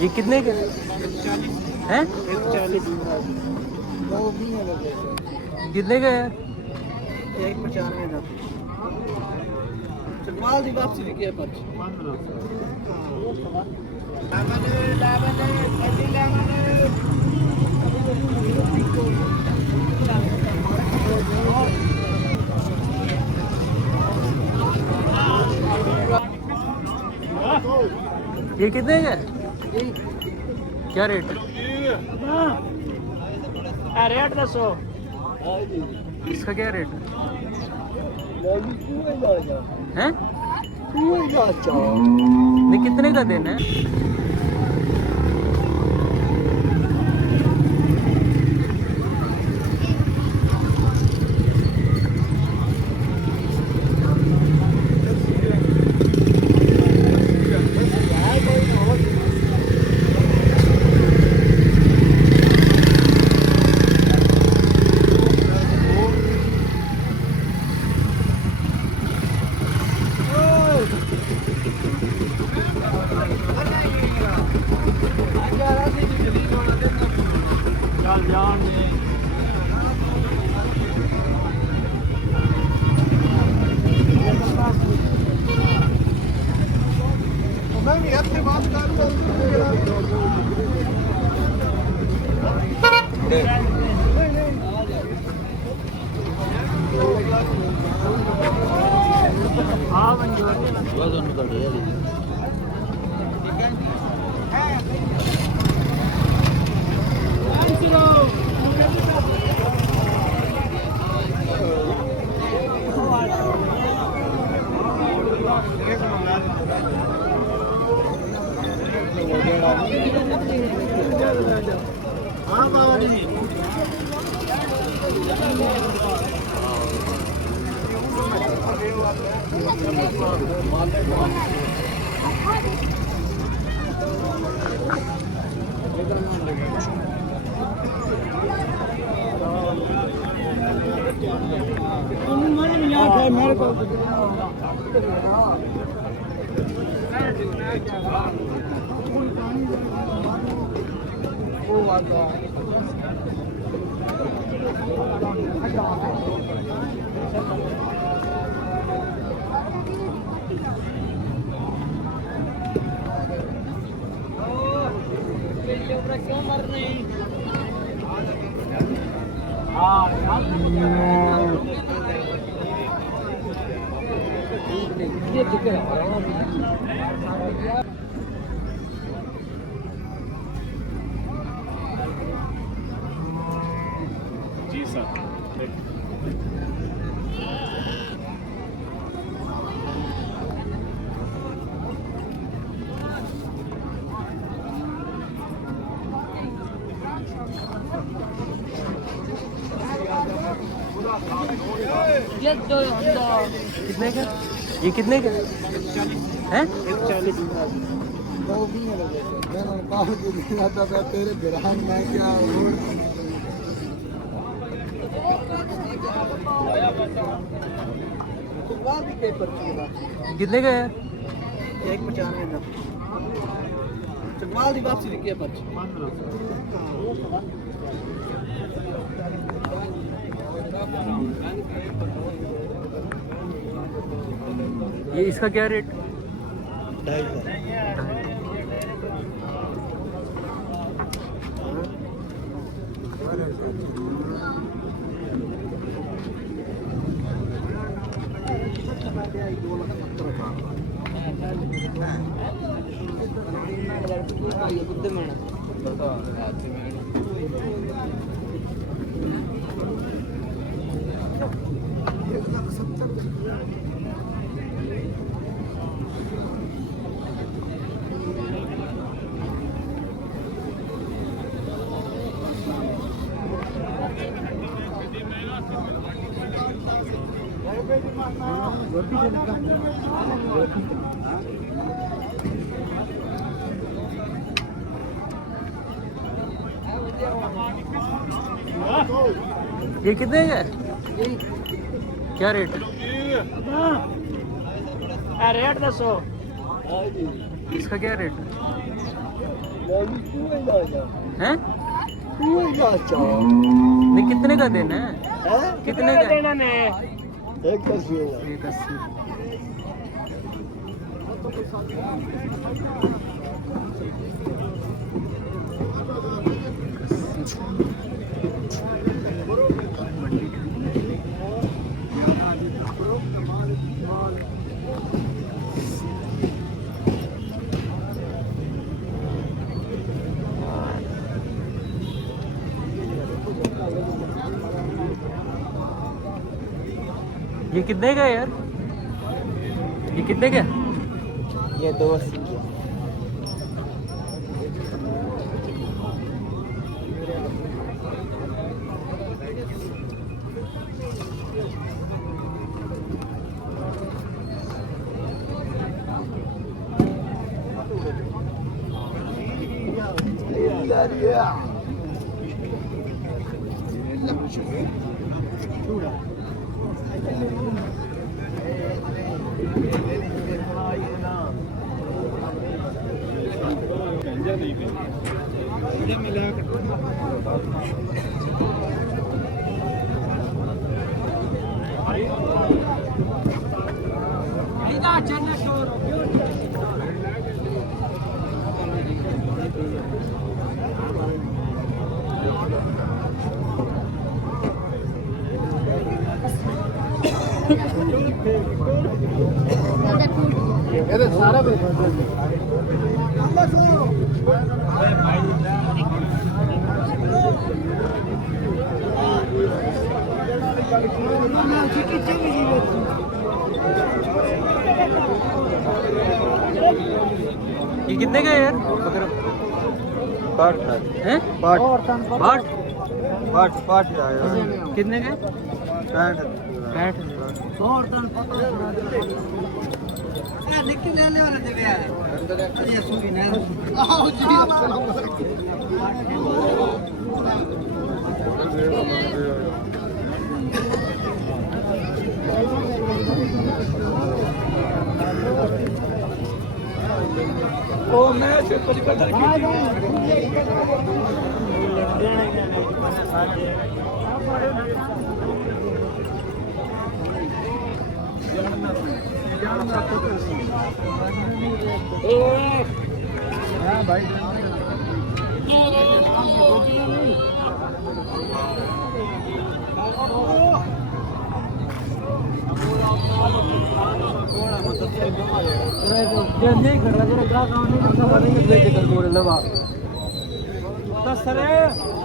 ये कितने के हैं? 140 कितने का है? 195 ਦਾ ਚਕਵਾਲ ਦੀ ਵਾਪਸੀ ਲਿਖੀ ਹੈ ਪਰਚ ये कितने का है? क्या रेट? रेट दसो इसका क्या रेट है? नहीं कितने का देना है? हाँ बाबा जी मेरे को क्यों मर नहीं ये दिक्कत है जी सर कितने का? ये कितने का है? 140 तेरे ग्राम में क्या कितने का है? 195 ਦਾ ਚਕਵਾਲ ਦੀ ਵਾਪਸੀ ਲਿਖੀ ਹੈ ਪਰਚ ये इसका क्या रेट? 250 ये कितने का है? क्या रेट? रेट दसो इसका क्या रेट? हैं नहीं कितने का देना है कितने का देना है एक 80 ये कितने का है यार ये कितने का ये 280 की ਇਹਦੇ ਸਾਰਾ ਕੁਝ ये कितने का है यार पाठ हैं पाठ बाट पाठ पाठ कितने का 60 60 और तन पता है निकल लेने वाले देवे यार ये सुनी नहीं आओ जी ओ मैं से कुछ कर भाई नहीं कर रहा जरा गांव नहीं कर रहा कर बोल लवा 10 सरे